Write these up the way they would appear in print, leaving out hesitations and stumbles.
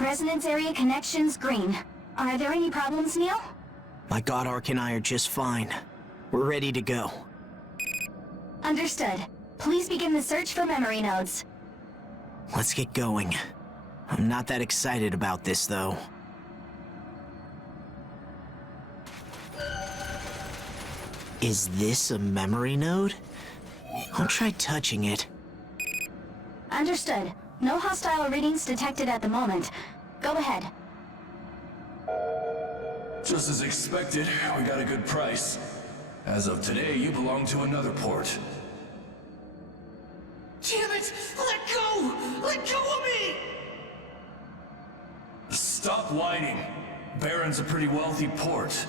Resonance area connections green. Are there any problems, Neal? My God Ark and I are just fine. We're ready to go. Understood. Please begin the search for memory nodes. Let's get going. I'm not that excited about this, though. Is this a memory node? I'll try touching it. Understood. No hostile readings detected at the moment. Go ahead. Just as expected, we got a good price. As of today, you belong to another port. Damn it! Let go! Let go of me! Stop whining. Baron's a pretty wealthy port.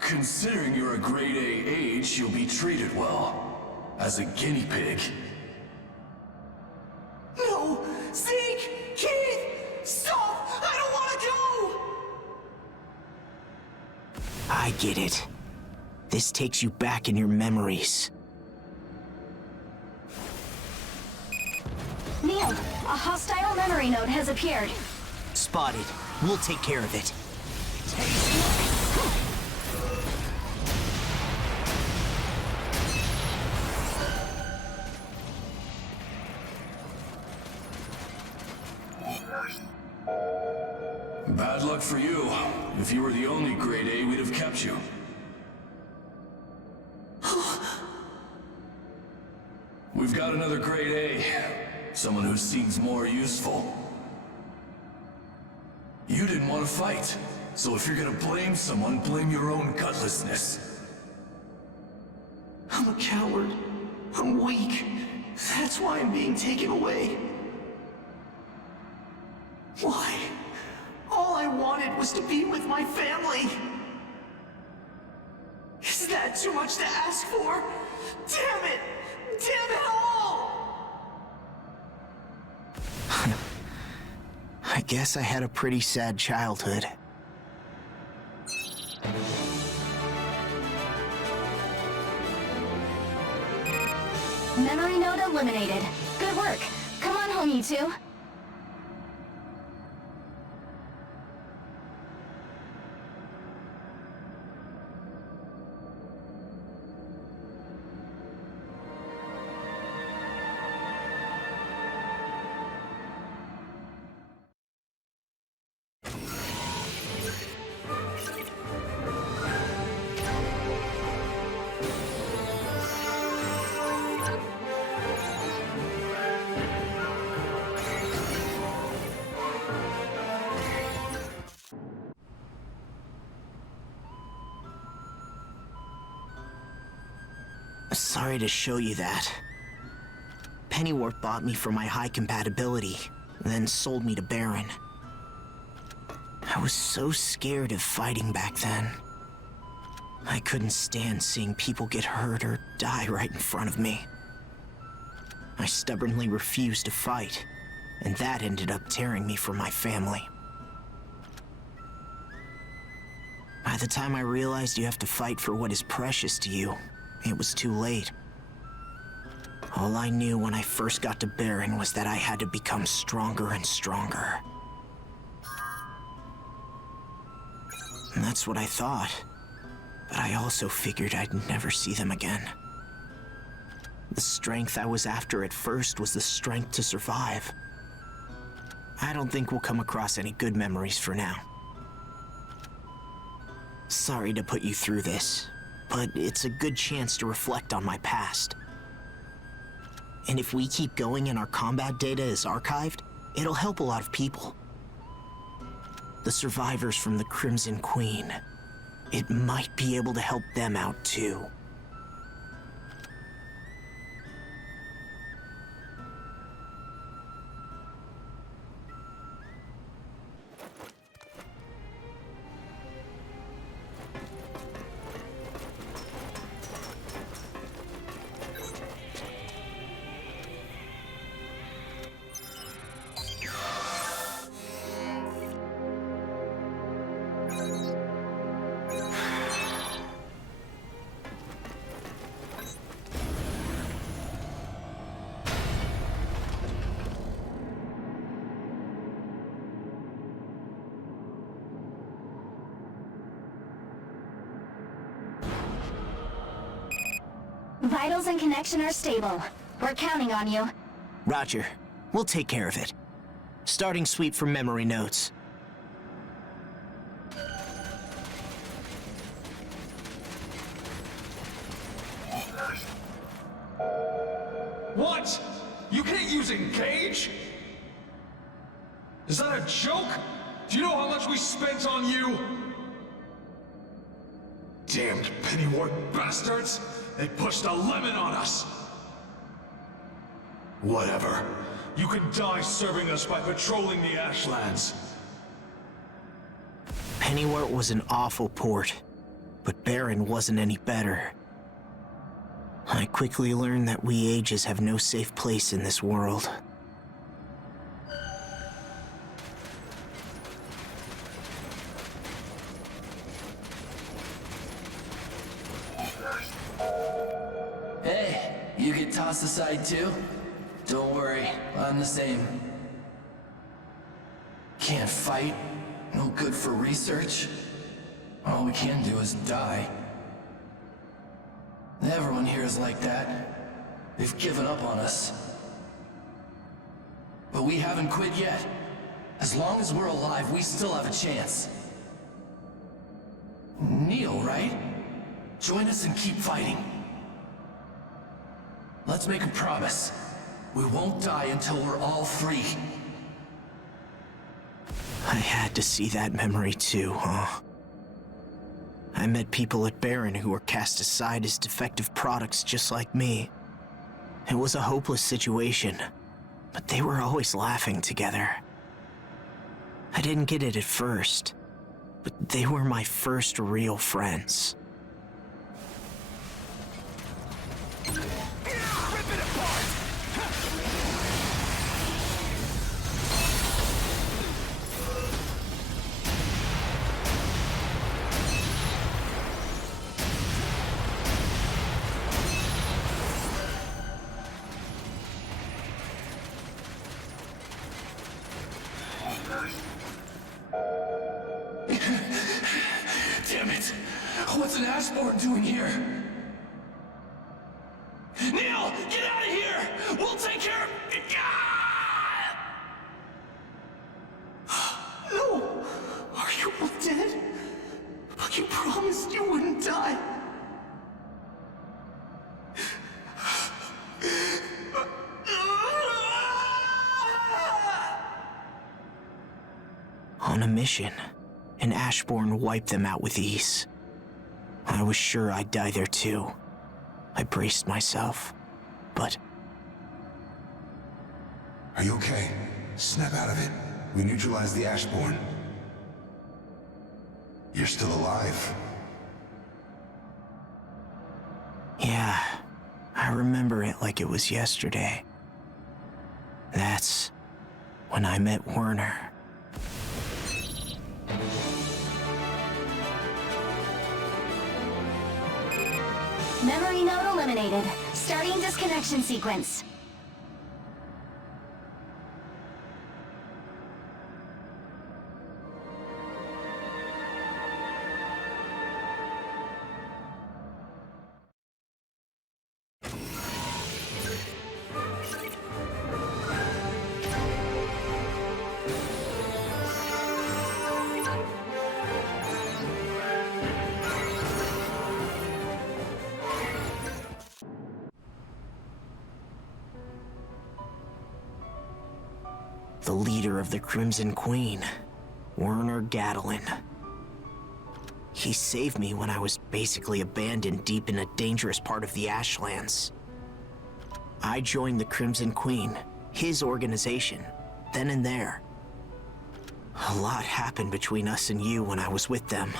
Considering you're a grade A age, you'll be treated well. As a guinea pig. No! Zeke! Keith! Stop! I don't want to go! I get it. This takes you back in your memories. Neal, a hostile memory node has appeared. Spotted. We'll take care of it. Bad luck for you. If you were the only grade A, we'd have kept you. We've got another grade A. Someone who seems more useful. You didn't want to fight, so if you're gonna blame someone, blame your own gutlessness. I'm a coward. I'm weak. That's why I'm being taken away. Why? All I wanted was to be with my family. Is that too much to ask for? Damn it! Damn it all! I guess I had a pretty sad childhood. Memory node eliminated. Good work. Come on home, you two. Sorry to show you that. Pennyworth bought me for my high compatibility, then sold me to Baron. I was so scared of fighting back then. I couldn't stand seeing people get hurt or die right in front of me. I stubbornly refused to fight, and that ended up tearing me from my family. By the time I realized you have to fight for what is precious to you, it was too late. All I knew when I first got to Baron was that I had to become stronger and stronger. And that's what I thought. But I also figured I'd never see them again. The strength I was after at first was the strength to survive. I don't think we'll come across any good memories for now. Sorry to put you through this, but it's a good chance to reflect on my past. And if we keep going and our combat data is archived, it'll help a lot of people. The survivors from the Crimson Queen. It might be able to help them out too. Vitals and connection are stable. We're counting on you. Roger. We'll take care of it. Starting sweep for memory nodes. What? You can't use Engage? Is that a joke? Do you know how much we spent on you? Damned Pennywort bastards! They pushed a lemon on us! Whatever. You can die serving us by patrolling the Ashlands. Pennywort was an awful port, but Baron wasn't any better. I quickly learned that we ages have no safe place in this world. Hey, you get tossed aside too? Don't worry, I'm the same. Can't fight, no good for research. All we can do is die. Everyone here is like that. They've given up on us. But we haven't quit yet. As long as we're alive, we still have a chance. Neal, right? Join us and keep fighting. Let's make a promise. We won't die until we're all free. I had to see that memory too, huh? I met people at Baron who were cast aside as defective products just like me. It was a hopeless situation, but they were always laughing together. I didn't get it at first, but they were my first real friends. Damn it! What's an Ashborn doing here? Neal, get out of here! We'll take care of... No! Are you all dead? But you promised you wouldn't die. On a mission, an Ashborn wiped them out with ease. I was sure I'd die there too. I braced myself, but... Are you okay? Snap out of it. We neutralized the Ashborn. You're still alive. Yeah, I remember it like it was yesterday. That's when I met Werner. Memory node eliminated. Starting disconnection sequence. The leader of the Crimson Queen, Werner Gatlin. He saved me when I was basically abandoned deep in a dangerous part of the Ashlands. I joined the Crimson Queen, his organization, then and there. A lot happened between us and you when I was with them.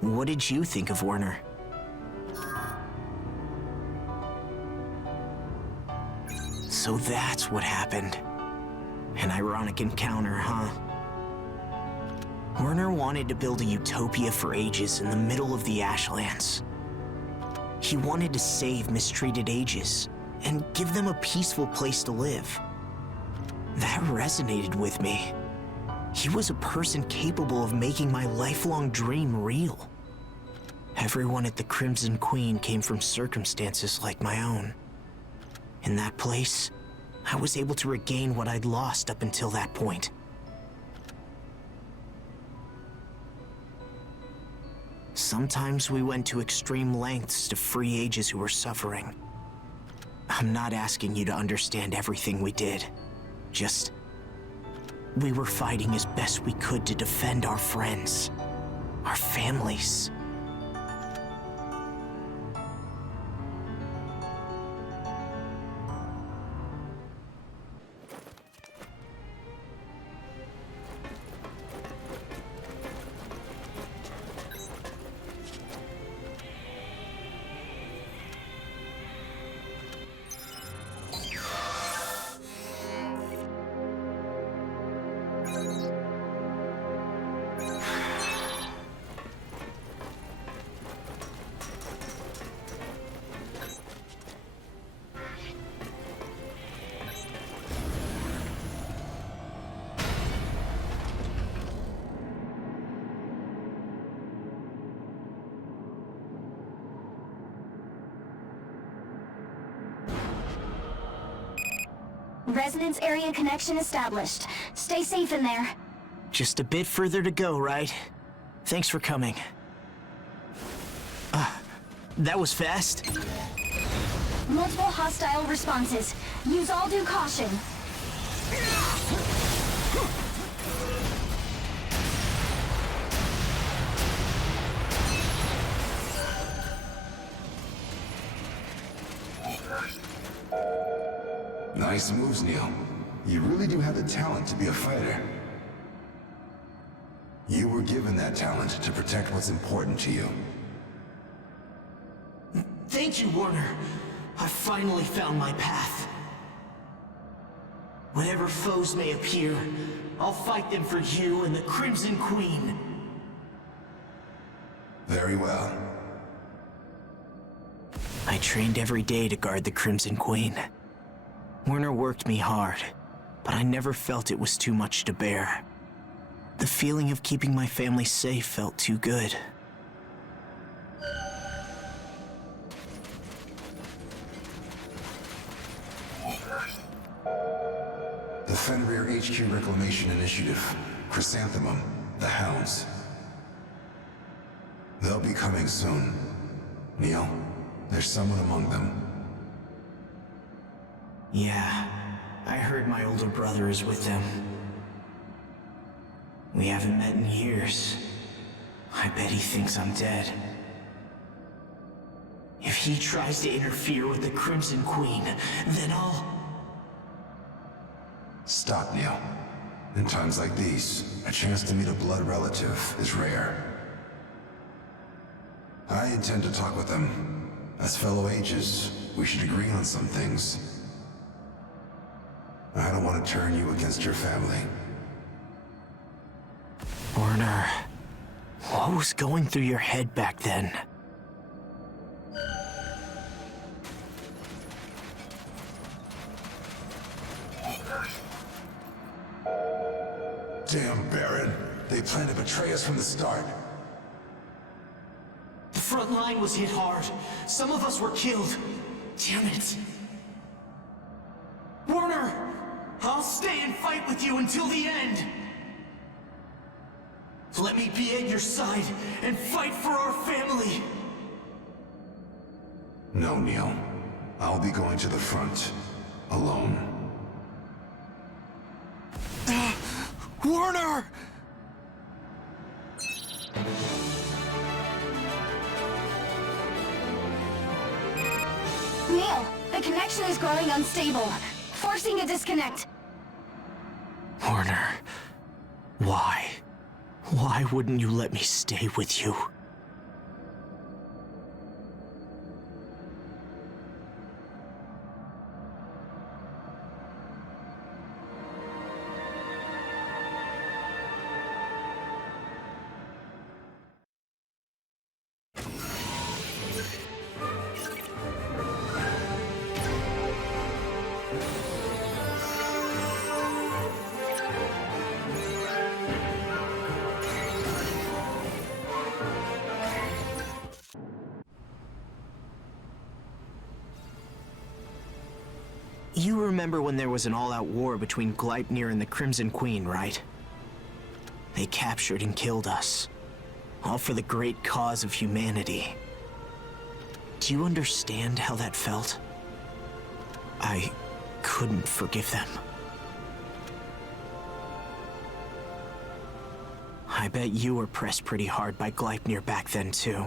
What did you think of Werner? So that's what happened. An ironic encounter, huh? Werner wanted to build a utopia for ages in the middle of the Ashlands. He wanted to save mistreated ages and give them a peaceful place to live. That resonated with me. He was a person capable of making my lifelong dream real. Everyone at the Crimson Queen came from circumstances like my own. In that place, I was able to regain what I'd lost up until that point. Sometimes we went to extreme lengths to free ages who were suffering. I'm not asking you to understand everything we did. Just, we were fighting as best we could to defend our friends, our families. Resonance area connection established. Stay safe in there. Just a bit further to go, right? Thanks for coming. That was fast. Multiple hostile responses. Use all due caution. Nice moves, Neal. You really do have the talent to be a fighter. You were given that talent to protect what's important to you. Thank you, Warner. I finally found my path. Whatever foes may appear, I'll fight them for you and the Crimson Queen. Very well. I trained every day to guard the Crimson Queen. Werner worked me hard, but I never felt it was too much to bear. The feeling of keeping my family safe felt too good. The Fenrir HQ Reclamation Initiative, Chrysanthemum, the Hounds. They'll be coming soon. Neal, there's someone among them. Yeah, I heard my older brother is with them. We haven't met in years. I bet he thinks I'm dead. If he tries to interfere with the Crimson Queen, then I'll... Stop, Neal. In times like these, a chance to meet a blood relative is rare. I intend to talk with them. As fellow ages, we should agree on some things. I don't want to turn you against your family. Werner, what was going through your head back then? Damn, Baron. They plan to betray us from the start. The front line was hit hard. Some of us were killed. Damn it. Werner! I'll stay and fight with you until the end! Let me be at your side and fight for our family! No, Neal. I'll be going to the front. Alone. Werner! Neal, the connection is growing unstable. Forcing a disconnect. Werner, why? Why wouldn't you let me stay with you? remember when there was an all-out war between Gleipnir and the Crimson Queen, right? They captured and killed us. All for the great cause of humanity. Do you understand how that felt? I couldn't forgive them. I bet you were pressed pretty hard by Gleipnir back then, too.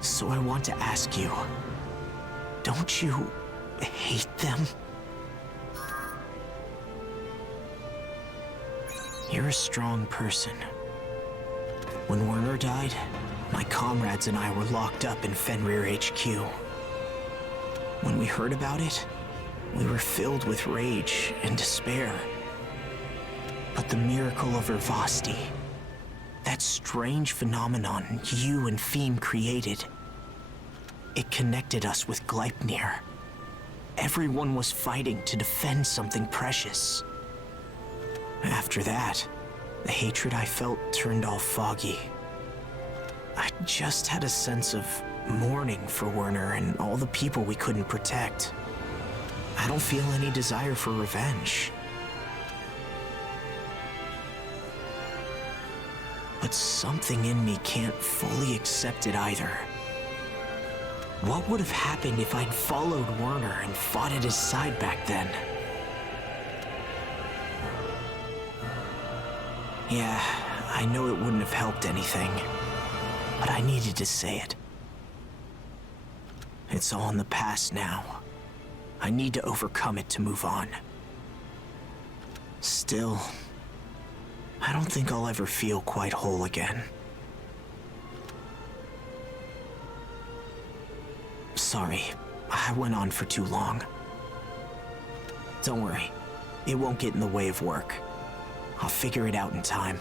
So I want to ask you, don't you hate them? You're a strong person. When Werner died, my comrades and I were locked up in Fenrir HQ. When we heard about it, we were filled with rage and despair. But the miracle of Urvasti, that strange phenomenon you and Theme created, it connected us with Gleipnir. Everyone was fighting to defend something precious. After that, the hatred I felt turned all foggy. I just had a sense of mourning for Werner and all the people we couldn't protect. I don't feel any desire for revenge. But something in me can't fully accept it either. What would have happened if I'd followed Werner and fought at his side back then? Yeah, I know it wouldn't have helped anything, but I needed to say it. It's all in the past now. I need to overcome it to move on. Still, I don't think I'll ever feel quite whole again. Sorry, I went on for too long. Don't worry, it won't get in the way of work. I'll figure it out in time.